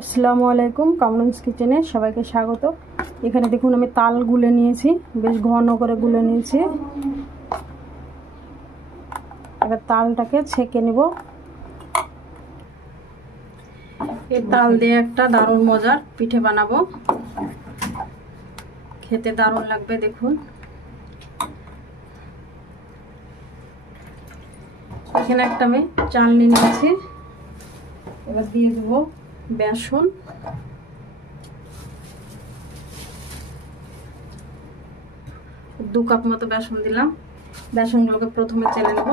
আসসালামু আলাইকুম, কামরুনস কিচেনে সবাইকে স্বাগত। এখানে দেখুন আমি তাল গুলে নিয়েছি, বেশ ঘন করে গুলে নিয়েছি। এবার তালটাকে ছেঁকে নিব। এই তাল দিয়ে একটা দারুণ মজার পিঠে বানাবো, খেতে দারুণ লাগবে। দেখুন এখানে একটা আমি চালনি নিয়েছি, এবার দিয়ে দেবো বেসন, দু কাপ মতো বেসন দিলাম। বেসনগুলোকে প্রথমে চেলে নেব।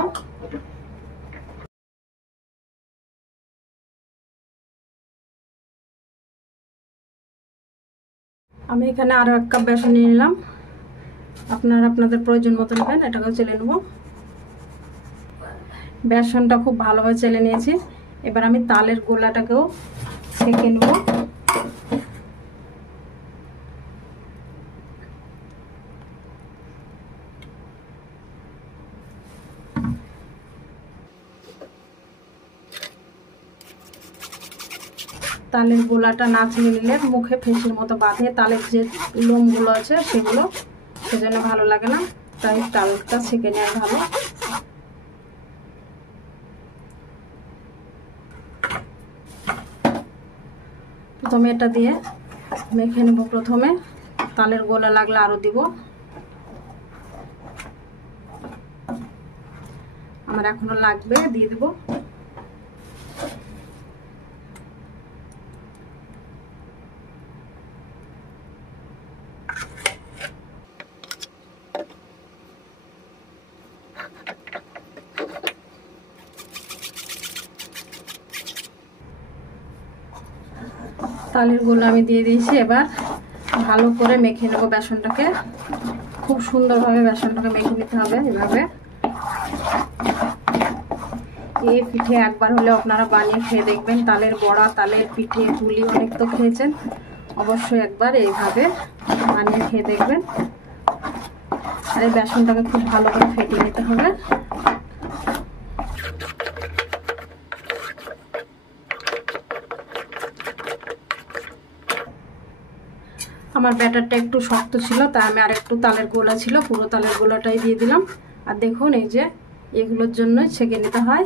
আমি এখানে আরো 1 কাপ বেসন নিয়ে নিলাম, আপনারা আপনাদের প্রয়োজন মতো নেবেন। এটাকেও চেলে নেব। বেসনটা খুব ভালোভাবে চেলে নিয়েছি। এবার আমি তালের গোলাটাকেও ছেঁকে নেব। তালের গোলাটা না ছেড়ে নিলে মুখে ফেঁসির মতো বাঁধে, তালের যে লোমগুলো আছে সেগুলো, সেজন্য ভালো লাগে না, তাই তালটা ছেঁকে নেওয়া ভালো। প্রথমে এটা দিয়ে মেখে নেব। প্রথমে তালের গোলা লাগলে আরো দিব। আমার এখনো লাগবে, দিয়ে দেব। তালের গোলা আমি দিয়ে দিয়েছি। এবার ভালো করে মেখে নেব বেসনটাকে। খুব সুন্দরভাবে বেসনটাকে মেখে নিতে হবে। এভাবে এই পিঠে একবার হলে আপনারা বানিয়ে খেয়ে দেখবেন। তালের বড়া, তালের পিঠে, পুলি অনেক তো খেয়েছেন, অবশ্যই একবার এইভাবে বানিয়ে খেয়ে দেখবেন। আর এই বেসনটাকে খুব ভালো করে ফেটিয়ে নিতে হবে। আমার ব্যাটারটা একটু শক্ত ছিল, তাই আমি আর একটু তালের গোলা ছিল, পুরো তালের গোলাটাই দিয়ে দিলাম। আর দেখুন এই যে এগুলোর জন্যই ছেঁকে নিতে হয়।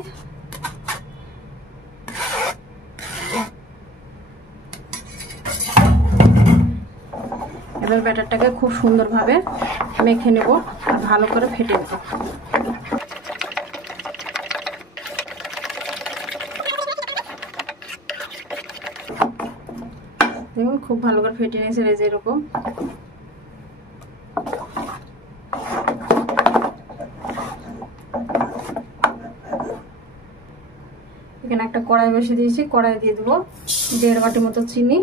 এবার ব্যাটারটাকে খুব সুন্দরভাবে মেখে নেব আর ভালো করে ফেটে নেব। দেখুন খুব ভালো করে ফেটে নিয়েছে, এই যে এরকম। এখানে একটা কড়াই বসিয়ে দিয়েছি, কড়াই দিয়ে দেবো 1.5 বাটি মতো চিনি,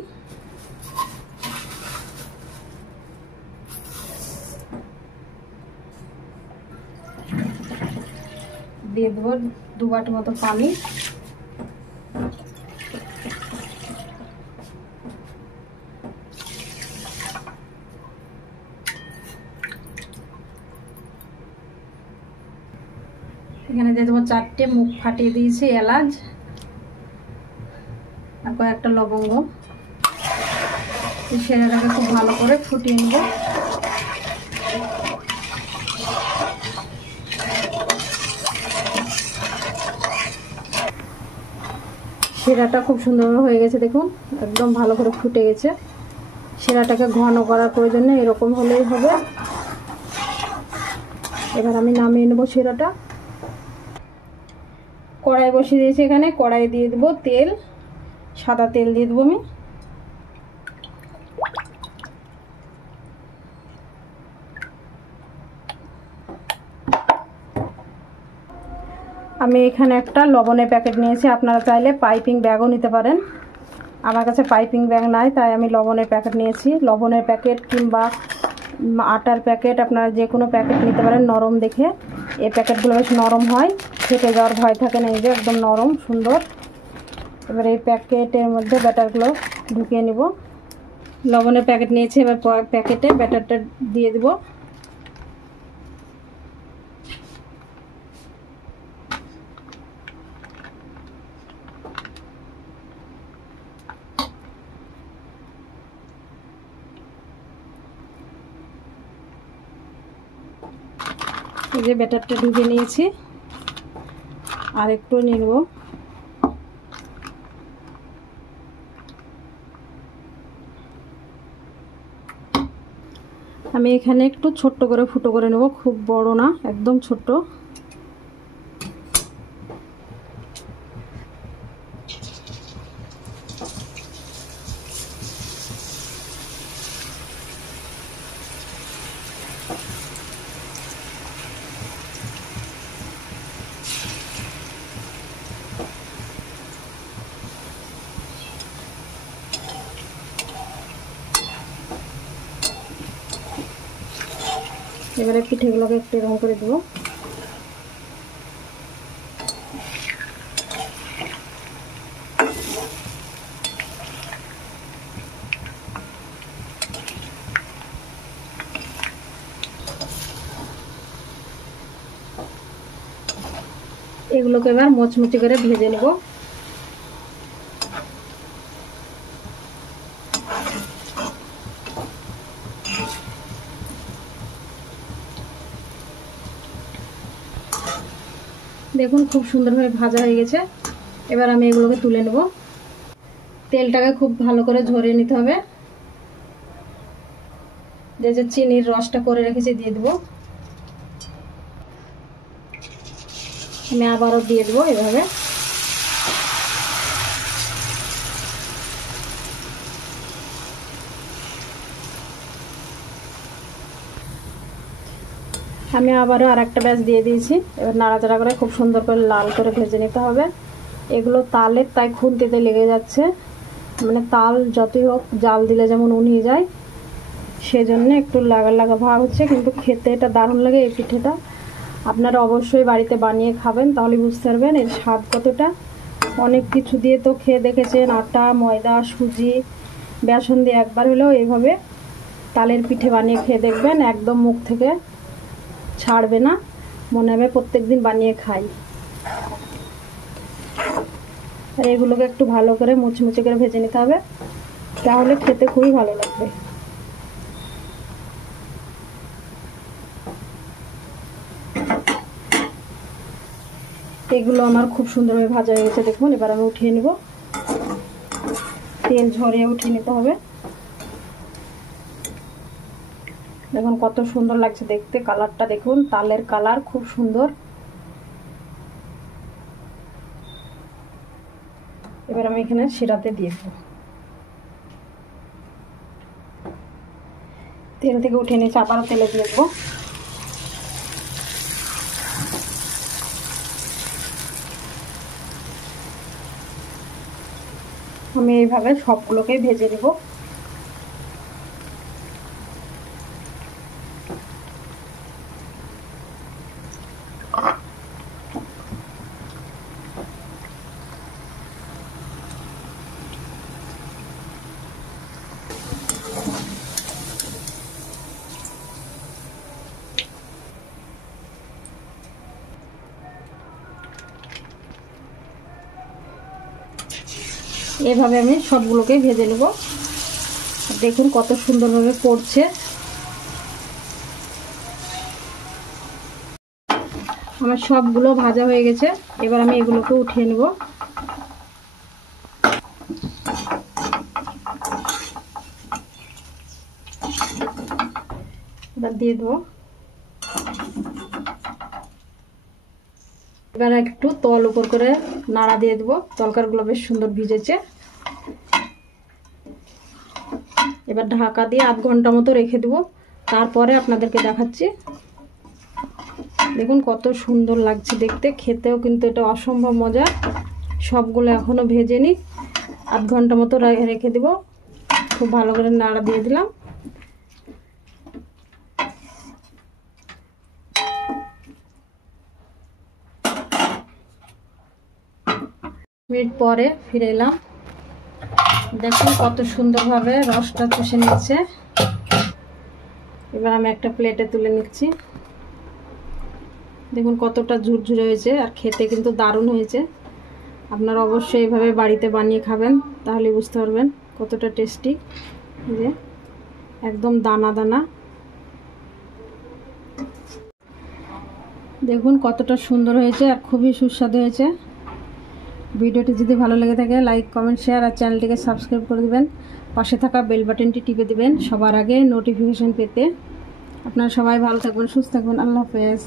দিয়ে দেবো 2 বাটি মতো পানি, এখানে দিয়ে দেবো 4টে মুখ ফাটিয়ে দিয়েছি এলাচ আর কয়েকটা লবঙ্গ। সেটাকে খুব ভালো করে ফুটিয়ে নেব। সেরাটা খুব সুন্দরভাবে হয়ে গেছে, দেখুন একদম ভালো করে ফুটে গেছে। সেরাটাকে ঘন করার প্রয়োজন নেই, এরকম হলেই হবে। এবার আমি নামিয়ে নেব সেরাটা। কড়াই বসিয়ে দিয়েছি, এখানে কড়াই দিয়ে দেবো তেল, সাদা তেল দিয়ে দেবো। আমি এখানে একটা লবণের প্যাকেট নিয়েছি, আপনারা চাইলে পাইপিং ব্যাগও নিতে পারেন। আমার কাছে পাইপিং ব্যাগ নাই, তাই আমি লবণের প্যাকেট নিয়েছি। লবণের প্যাকেট কিংবা আটার প্যাকেট, আপনারা যে কোনো প্যাকেট নিতে পারেন নরম দেখে। এই প্যাকেটগুলো বেশ নরম হয়, ফেটে যাওয়ার ভয় থাকে না, এই যে একদম নরম সুন্দর। এবার এই প্যাকেটের মধ্যে ব্যাটারগুলো ঢুকিয়ে নিব। লবণের প্যাকেট নিয়েছি, এবার প্যাকেটে ব্যাটারটা দিয়ে দেব। এই যে ব্যাটারটা ঢুকে নিয়েছি, আর একটু নিয়ে নেব। আমি এখানে একটু ছোট্ট করে ফুটো করে নেব, খুব বড় না, একদম ছোট্ট। এবারে পিঠেগুলোকে একটু এরকম করে দেবো। এগুলোকে এবার মুচমুচি করে ভেজে নেব। দেখুন খুব সুন্দরভাবে ভাজা হয়ে গেছে। এবার আমি এগুলোকে তুলে নেব। তেলটাকে খুব ভালো করে ঝরিয়ে নিতে হবে। যে যে চিনির রসটা করে রেখেছি দিয়ে দেবো। আমি আবারও দিয়ে দেবো এভাবে। আমি আবারও আর একটা ব্যাচ দিয়ে দিয়েছি। এবার নাড়াচাড়া করে খুব সুন্দর করে লাল করে ভেজে নিতে হবে। এগুলো তালের, তাই খুন্তিতে লেগে যাচ্ছে, মানে তাল যতই হোক জাল দিলে যেমন উনিয়ে যায়, সেজন্য একটু লাগা লাগা ভাব হচ্ছে, কিন্তু খেতে এটা দারুণ লাগে। এই পিঠেটা আপনারা অবশ্যই বাড়িতে বানিয়ে খাবেন, তাহলে বুঝতে পারবেন এর স্বাদ কতটা। অনেক কিছু দিয়ে তো খেয়ে দেখেছেন, আটা, ময়দা, সুজি, বেসন দিয়ে একবার হলেও এইভাবে তালের পিঠে বানিয়ে খেয়ে দেখবেন, একদম মুখ থেকে ছাড়বে না, মনে হবে প্রত্যেকদিন বানিয়ে খাই। আর এগুলোকে একটু ভালো করে মুচমুচে করে ভেজে নিতে হবে, তাহলে খেতে খুবই ভালো লাগবে। এগুলো আমার খুব সুন্দরভাবে ভাজা হয়ে গেছে দেখুন। এবার আমি উঠিয়ে নিব। তেল ঝরিয়ে উঠিয়ে নিতে হবে। দেখুন কত সুন্দর লাগছে দেখতে, কালারটা দেখুন, তালের কালার খুব সুন্দর। এবার আমি এখানে শিরাতে দিয়ে দেব। তেল থেকে উঠিয়ে নিয়েছি, আবারও তেলে দিয়ে দেবো। আমি এইভাবে সবগুলোকে ভেজে নেব। এভাবে আমি সবগুলোকে ভেজে নেব। দেখুন কত সুন্দরভাবে পড়ছে। আমার সবগুলো ভাজা হয়ে গেছে। এবার আমি এগুলোকে উঠিয়ে নেব। এবার দিয়ে দেবো। এবার একটু তল উপর করে নাড়া দিয়ে দেবো। তরকারিগুলো বেশ সুন্দর ভিজেছে। এবার ঢাকা দিয়ে আধ ঘন্টা মতো রেখে দেবো, তারপরে আপনাদেরকে দেখাচ্ছি। দেখুন কত সুন্দর লাগছে দেখতে, খেতেও কিন্তু এটা অসম্ভব মজা। সবগুলো এখনো ভেজে নিই, আধ ঘন্টা মতো রেখে দেবো। খুব ভালো করে নাড়া দিয়ে দিলাম। মিনিট পরে ফিরে এলাম। দেখুন কত সুন্দরভাবে রসটা চুষে নিচ্ছে। এবার আমি একটা প্লেটে তুলে নিচ্ছি। দেখুন কতটা ঝুরঝুরে হয়েছে, আর খেতে কিন্তু দারুণ হয়েছে। আপনারা অবশ্যই এইভাবে বাড়িতে বানিয়ে খাবেন, তাহলে বুঝতে পারবেন কতটা টেস্টি। যে একদম দানা দানা। দেখুন কতটা সুন্দর হয়েছে আর খুবই সুস্বাদু হয়েছে। ভিডিওটি যদি ভালো লেগে থাকে লাইক কমেন্ট শেয়ার আর চ্যানেলটিকে সাবস্ক্রাইব করে দেবেন। পাশে থাকা বেল বাটনটি টিপে দেবেন সবার আগে নোটিফিকেশন পেতে। আপনারা সবাই ভালো থাকবেন, সুস্থ থাকবেন। আল্লাহ হাফেজ।